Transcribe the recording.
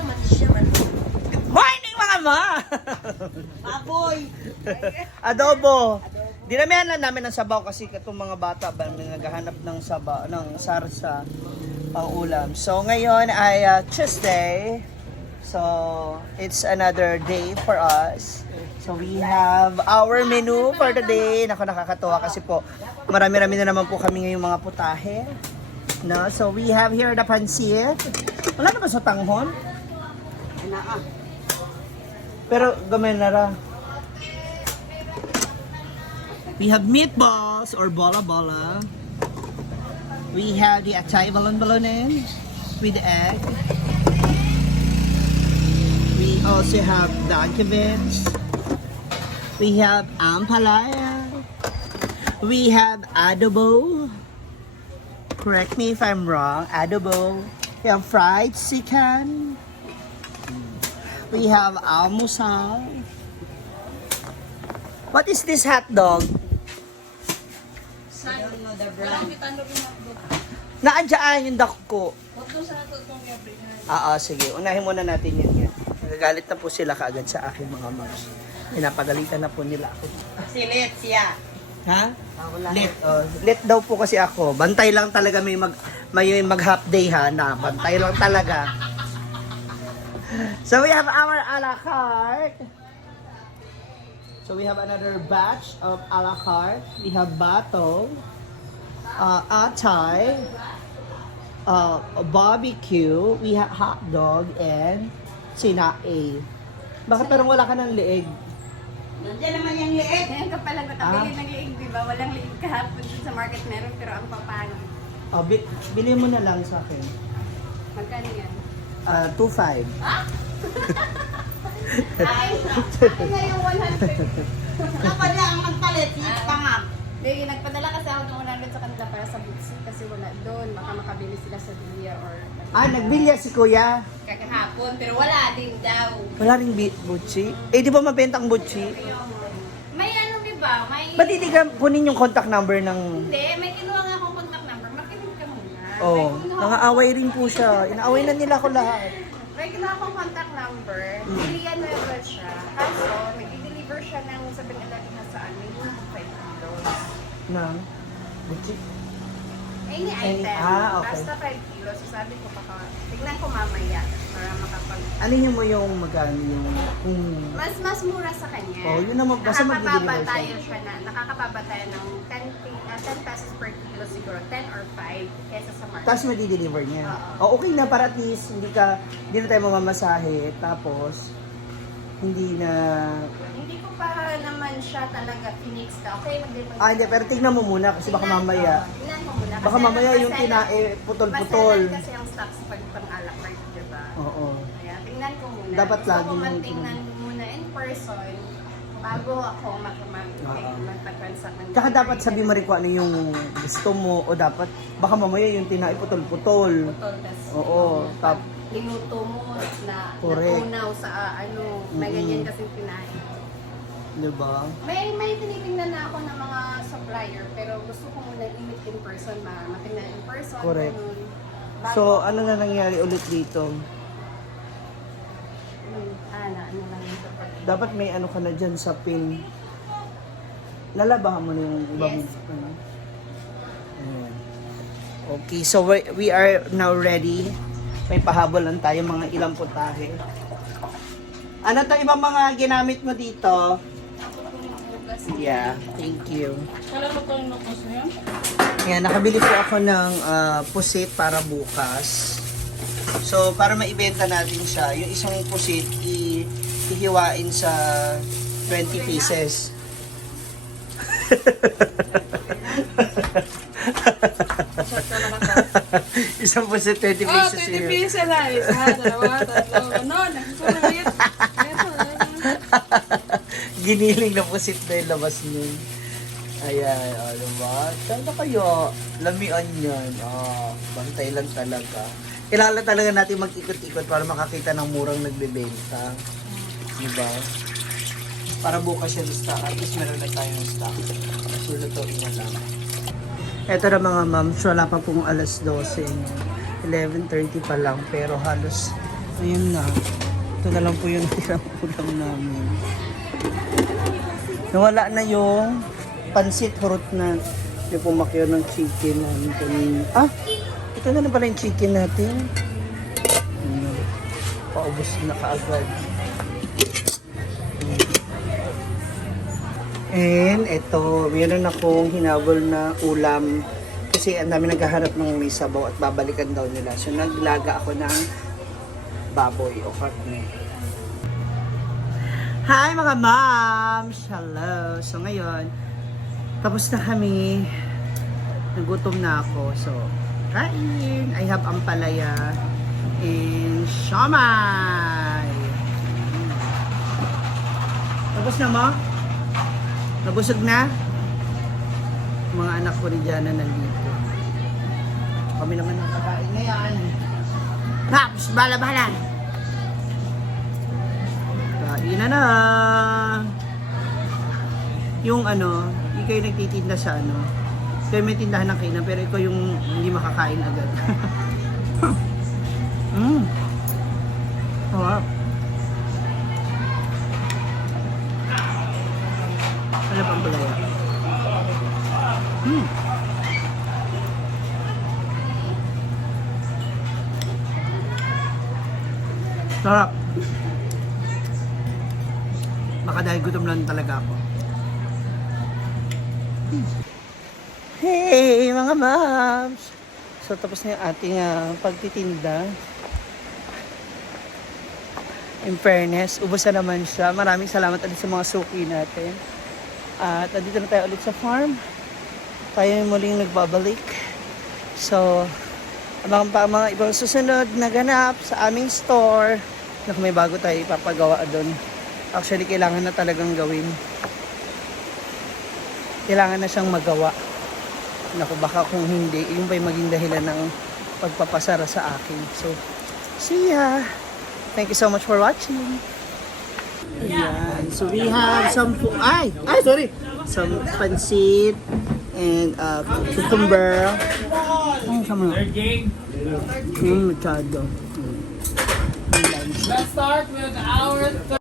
sa manisya man. Morning mga ma! Baboy! Adobo. Dinamihan lang namin ng sabaw kasi itong mga bata ba naghahanap ng sabaw, ng sarsa pang ulam. So ngayon ay Tuesday. So it's another day for us. So we have our menu for the day. Naku, nakakatuwa kasi po marami-rami na naman po kami ngayong mga putahe. No? So we have here the pansit. Wala na ba sa tanghon? Pero gamay na ra. We have meatballs or bola-bola. We have the atay balon-balonin with egg. We also have dankevich. We have ampalaya. We have adobo. Correct me if I'm wrong. Adobo. We have fried chicken. We have almusal. What is this hot dog? Naandyan yung dako. Sige. Unahin muna natin yun yan. Nagagalit na po sila kaagad sa akin mga moms. Pinapagalitan na po nila ako. Si Let siya. Ha? Let. Let daw po kasi ako. Bantay lang talaga may mag half day ha na. Bantay lang talaga. So we have our a la carte. So we have another batch of a la carte. We have bato, atay, barbecue, we have hot dog, and sinae. Bakit parang wala ka ng leeg? Nandiyan naman yung liit. Ngayon ka palang nakabili ng liig, di ba? Walang liig kahapon dun sa market meron, pero ang papano. Bili mo na lang sa akin. Magkano yan? 2.5. Ay na yung 100. Kapag ang magpalit, pangap. Hindi, nagpadala kasi ako ng 100 sa kanila para sa Bootsy kasi wala doon. Baka makabili sila sa Bilya or... Nagbilya si kuya. Kakahapon, pero wala din daw. Wala ring butchi. Eh, di ba mabenta ang butchi? May ano, di ba? May... Ba't hindi ka kunin yung contact number ng... Hindi, may kinuha nga akong contact number. Makinig ka muna. Oh, May kinuha nangaaway rin po siya. Inaaway na nila ako lahat. May kinuha akong contact number. Bilian na ba siya? Kaso, nag-deliver siya ng 7-Eleven na sa amin. Yung 5 kilos. Na? Butchi? Any Any- item. okay. Basta 5 kilos. So sabi ko, baka, tignan ko mamaya para makapag... Alin mo yung magkano yung... Mas mura sa kanya. Oh, yun naman. Basta mag-deliver siya. Nakakababa tayo ng 10 pesos per kilo siguro. 10 or 5 kesa sa market. Tapos ma-deliver niya. Oo. Okay na para at least hindi na tayo mamamasahe. Tapos, hindi na... Hindi ko pa naman siya talaga finix ka. Okay, mag-deliver. Hindi. Pero tignan mo muna kasi baka mamaya. Tingnan ko muna. Baka mamaya yung tinae, putol-putol. Masalan kasi ang stocks pag pang-alak right, diba? Oo. Kaya tingnan ko muna. Dapat Gusto lagi ko mo tingnan muna in person bago ako magpag-transact ng... Tsaka dapat sabi mo rin kung ano yung gusto mo o dapat baka mamaya yung tinae putol-putol. Oo. Linuto mo na Correct. natunaw sa may ganyan kasi pinahin. Diba? May tinitingnan na ako ng mga supplier pero gusto ko muna i-meet in person, matingnan in person. Correct. Ganun. So, ano na nangyari ulit dito? Ano lang yung support. Dapat may ano ka na dyan sa pin. Nalabahan mo na yung ibang... Yes. Ayan. Okay, so we are now ready. May pahabol lang tayo mga ilang putahe. Ano to ibang mga ginamit mo dito? Yeah, thank you. Alam mo kung lukos niya? Ayan, nakabili po ako ng pusit para bukas. So, para maibenta natin siya, yung isang pusit ihiwain sa 20 pieces. Isang pusit 20 pieces. 20 pieces na. Isa, dalawa, tatlo. Ganon. Giniling na pusit na yung labas nun. Ayan, diba? Saan na kayo? Lamian yan. Bantay lang talaga. Kailangan talaga natin mag-ikot-ikot para makakita ng murang nagbebenta. Diba? Para bukas siya stock. At least meron na tayong stock. So, lutuin na lang. Ito na mga ma'ams, wala pa pong alas 12. 11:30 pa lang, pero halos Ayun na. Ito na lang po yung tirang ulam namin. Nawala na yung pansit hurot na yung pumakyaw ng chicken namin kanina. Ah! Ito na pala yung chicken natin. Ayan. Paubos na kaagad. And ito, meron akong hinabol na ulam kasi ang dami naghahanap ng may sabaw at babalikan daw nila. So naglaga ako ng baboy o karne. Hi mga moms! Hello! So ngayon, tapos na kami. Nagutom na ako. So, kain! I have ampalaya and siomai! Tapos na mo? Nabusog na? Mga anak ko rin dyan na nandito. Kami naman ang kakain ngayon. Paps! Bala-bala! Kain na na! Yung ano, hindi kayo nagtitinda sa ano. Kayo may tindahan ng kainan, pero ikaw yung hindi makakain agad. Sarap. Ano pang bulaya? Sarap. Baka dahil gutom lang talaga ako. Hey mga moms! So tapos na yung ating pagtitinda. In fairness, ubos na naman siya. Maraming salamat ulit sa mga suki natin. At andito na tayo ulit sa farm. Tayo yung muling nagbabalik. So, abangan pa ang mga ibang susunod na ganap sa aming store. Naku, may bago tayo ipapagawa doon. Actually, kailangan na talagang gawin. Kailangan na siyang magawa. Naku, baka kung hindi, yung pa yung maging dahilan ng pagpapasara sa akin. So, see ya! Thank you so much for watching. Ayan. So we have some sorry. Some pansit and cucumber. Ano sama? Masyado. Let's start with our